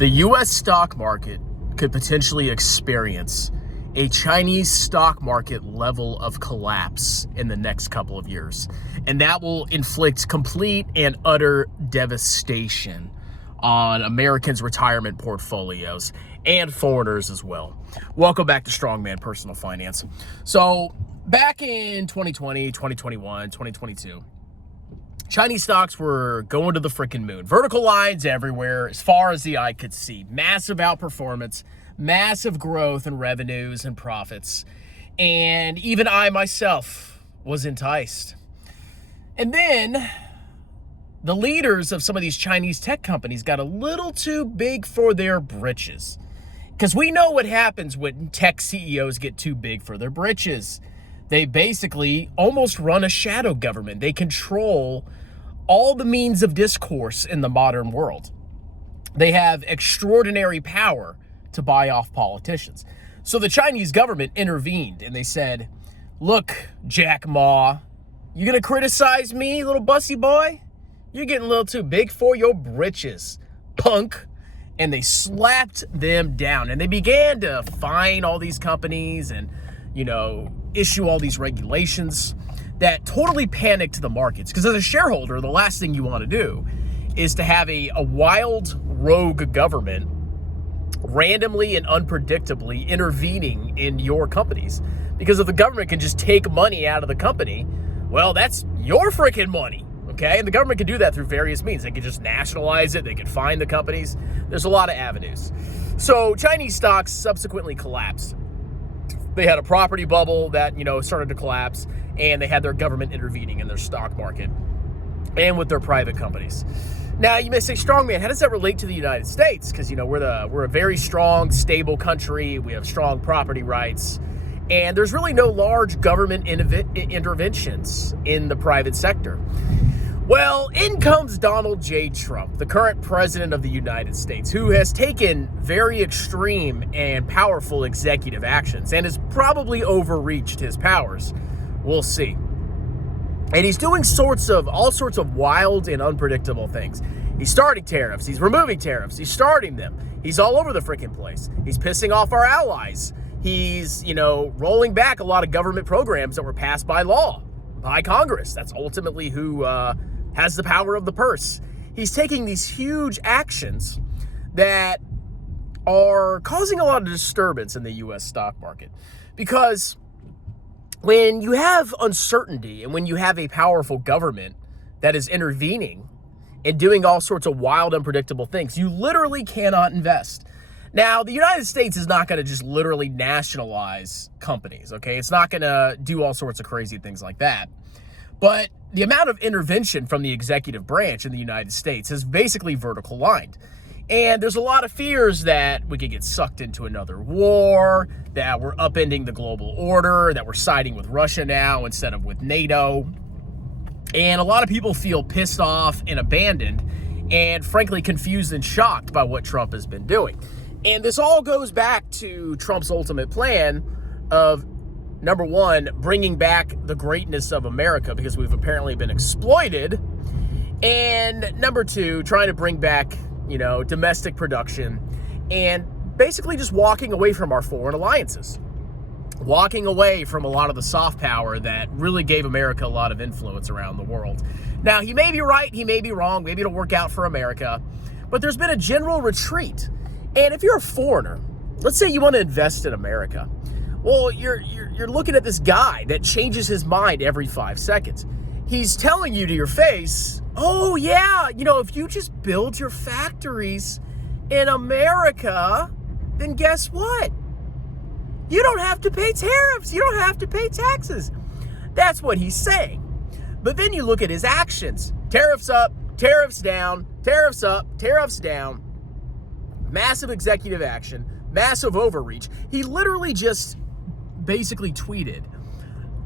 The U.S. stock market could potentially experience a Chinese stock market level of collapse in the next couple of years. And that will inflict complete and utter devastation on Americans' retirement portfolios and foreigners as well. Welcome back to Strongman Personal Finance. So back in 2020, 2021, 2022, Chinese stocks were going to the freaking moon. Vertical lines everywhere as far as the eye could see. Massive outperformance, massive growth in revenues and profits. And even I myself was enticed. And then the leaders of some of these Chinese tech companies got a little too big for their britches. Because we know what happens when tech CEOs get too big for their britches. They basically almost run a shadow government. They control all the means of discourse in the modern world. They have extraordinary power to buy off politicians. So the Chinese government intervened and they said, look, Jack Ma, you gonna criticize me, little bussy boy? You're getting a little too big for your britches, punk. And they slapped them down. And they began to fine all these companies and, issue all these regulations that totally panicked the markets. Because as a shareholder, the last thing you want to do is to have a wild rogue government randomly and unpredictably intervening in your companies. Because if the government can just take money out of the company, well, that's your freaking money. Okay, and the government can do that through various means. They can just nationalize it. They can fine the companies. There's a lot of avenues. So Chinese stocks subsequently collapsed. They had a property bubble that, started to collapse, and they had their government intervening in their stock market and with their private companies. Now, you may say, Strongman, how does that relate to the United States? Because, we're a very strong, stable country. We have strong property rights. And there's really no large government interventions in the private sector. Well, in comes Donald J. Trump, the current president of the United States, who has taken very extreme and powerful executive actions and has probably overreached his powers. We'll see. And he's doing all sorts of wild and unpredictable things. He's starting tariffs. He's removing tariffs. He's starting them. He's all over the freaking place. He's pissing off our allies. He's, rolling back a lot of government programs that were passed by law, by Congress. That's ultimately who has the power of the purse. He's taking these huge actions that are causing a lot of disturbance in the U.S. stock market. Because when you have uncertainty and when you have a powerful government that is intervening and doing all sorts of wild, unpredictable things, you literally cannot invest. Now, the United States is not going to just literally nationalize companies, okay? It's not going to do all sorts of crazy things like that. But the amount of intervention from the executive branch in the United States is basically vertical lined. And there's a lot of fears that we could get sucked into another war, that we're upending the global order, that we're siding with Russia now instead of with NATO. And a lot of people feel pissed off and abandoned and frankly confused and shocked by what Trump has been doing. And this all goes back to Trump's ultimate plan of, number one, bringing back the greatness of America because we've apparently been exploited. And number two, trying to bring back, domestic production and basically just walking away from our foreign alliances. Walking away from a lot of the soft power that really gave America a lot of influence around the world. Now, he may be right, he may be wrong, maybe it'll work out for America, but there's been a general retreat. And if you're a foreigner, let's say you want to invest in America, well, you're looking at this guy that changes his mind every 5 seconds. He's telling you to your face, oh yeah, if you just build your factories in America, then guess what? You don't have to pay tariffs. You don't have to pay taxes. That's what he's saying. But then you look at his actions. Tariffs up, tariffs down, tariffs up, tariffs down. Massive executive action, massive overreach. He literally just basically tweeted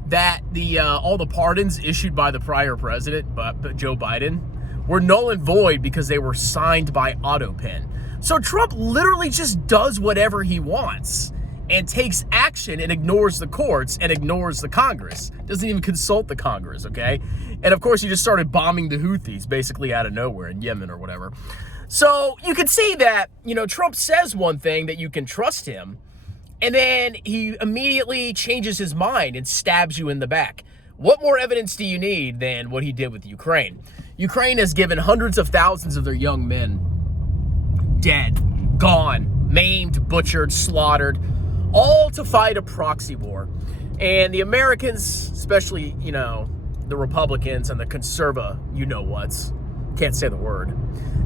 that all the pardons issued by the prior president, but Joe Biden, were null and void because they were signed by AutoPen. So Trump literally just does whatever he wants and takes action and ignores the courts and ignores the Congress. Doesn't even consult the Congress, okay? And of course, he just started bombing the Houthis basically out of nowhere in Yemen or whatever. So you can see that, Trump says one thing that you can trust him, and then he immediately changes his mind and stabs you in the back. What more evidence do you need than what he did with Ukraine? Ukraine has given hundreds of thousands of their young men dead, gone, maimed, butchered, slaughtered, all to fight a proxy war. And the Americans, especially, the Republicans and the conserva, you-know-whats, can't say the word,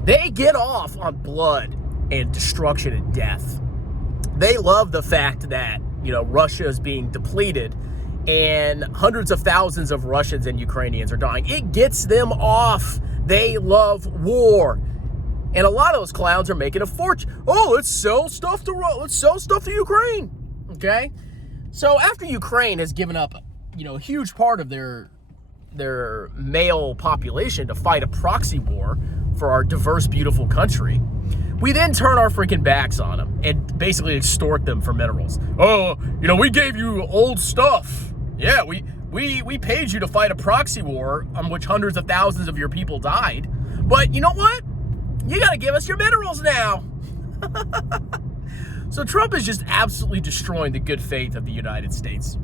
they get off on blood and destruction and death. They love the fact that, Russia is being depleted and hundreds of thousands of Russians and Ukrainians are dying. It gets them off. They love war. And a lot of those clowns are making a fortune. Oh, let's sell stuff to Ukraine. Okay? So after Ukraine has given up, a huge part of their male population to fight a proxy war for our diverse, beautiful country, we then turn our freaking backs on them and basically extort them for minerals. Oh, we gave you old stuff. Yeah, we paid you to fight a proxy war on which hundreds of thousands of your people died. But you know what? You got to give us your minerals now. So Trump is just absolutely destroying the good faith of the United States.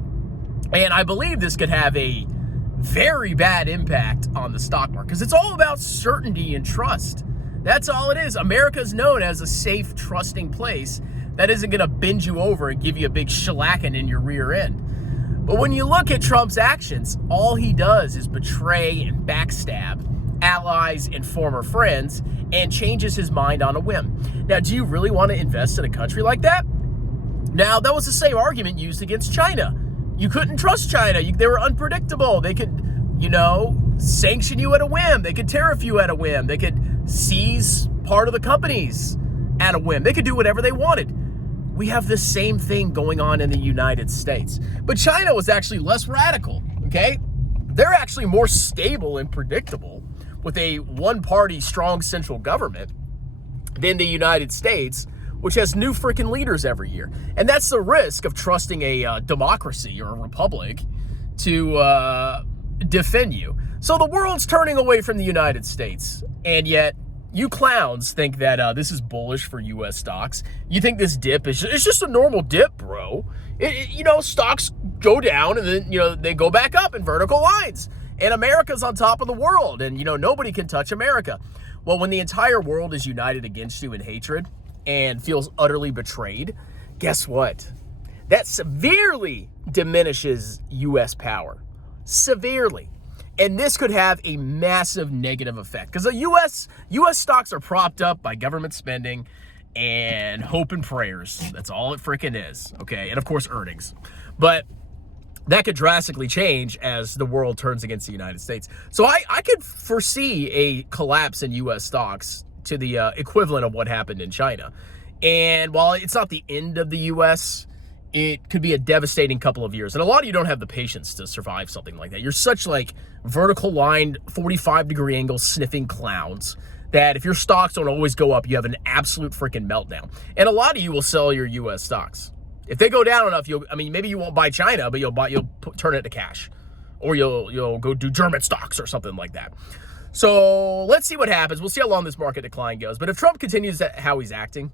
And I believe this could have a very bad impact on the stock market because it's all about certainty and trust. That's all it is. America is known as a safe, trusting place that isn't going to bend you over and give you a big shellacking in your rear end. But when you look at Trump's actions, all he does is betray and backstab allies and former friends and changes his mind on a whim. Now, do you really want to invest in a country like that? Now, that was the same argument used against China. You couldn't trust China. They were unpredictable. They could, sanction you at a whim. They could tariff you at a whim. They could seize part of the companies at a whim. They could do whatever they wanted. We have the same thing going on in the United States. But China was actually less radical, okay? They're actually more stable and predictable with a one-party strong central government than the United States, which has new freaking leaders every year. And that's the risk of trusting a democracy or a republic to defend you. So the world's turning away from the United States, and yet you clowns think that this is bullish for U.S. stocks. You think this dip is just a normal dip, bro. Stocks go down and then, they go back up in vertical lines. And America's on top of the world, and, nobody can touch America. Well, when the entire world is united against you in hatred and feels utterly betrayed, guess what? That severely diminishes U.S. power. Severely. And this could have a massive negative effect because the U.S. stocks are propped up by government spending and hope and prayers. That's all it freaking is, okay? And, of course, earnings. But that could drastically change as the world turns against the United States. So I could foresee a collapse in U.S. stocks to the equivalent of what happened in China. And while it's not the end of the U.S., it could be a devastating couple of years. And a lot of you don't have the patience to survive something like that. You're such vertical lined, 45-degree angle sniffing clowns that if your stocks don't always go up, you have an absolute freaking meltdown. And a lot of you will sell your U.S. stocks. If they go down enough, maybe you won't buy China, but you'll turn it to cash. Or you'll go do German stocks or something like that. So let's see what happens. We'll see how long this market decline goes. But if Trump continues how he's acting,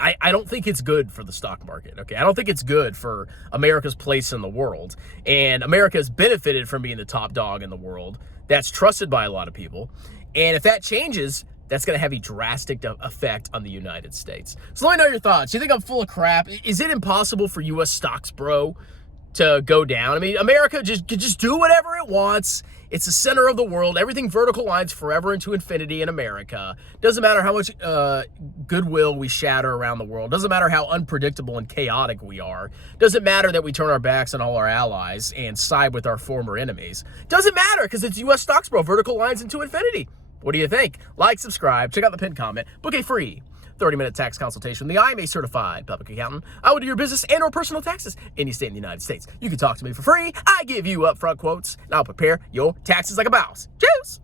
I don't think it's good for the stock market, okay? I don't think it's good for America's place in the world. And America has benefited from being the top dog in the world. That's trusted by a lot of people. And if that changes, that's going to have a drastic effect on the United States. So let me know your thoughts. You think I'm full of crap? Is it impossible for U.S. stocks, bro, to go down? I mean, America could just do whatever it wants. It's the center of the world. Everything vertical lines forever into infinity in America. Doesn't matter how much goodwill we shatter around the world. Doesn't matter how unpredictable and chaotic we are. Doesn't matter that we turn our backs on all our allies and side with our former enemies. Doesn't matter because it's U.S. stocks, bro. Vertical lines into infinity. What do you think? Like, subscribe, check out the pinned comment, book a free 30-minute tax consultation. The IMA certified public accountant. I will do your business and or personal taxes any state in the United States. You can talk to me for free. I give you upfront quotes, and I'll prepare your taxes like a boss. Cheers!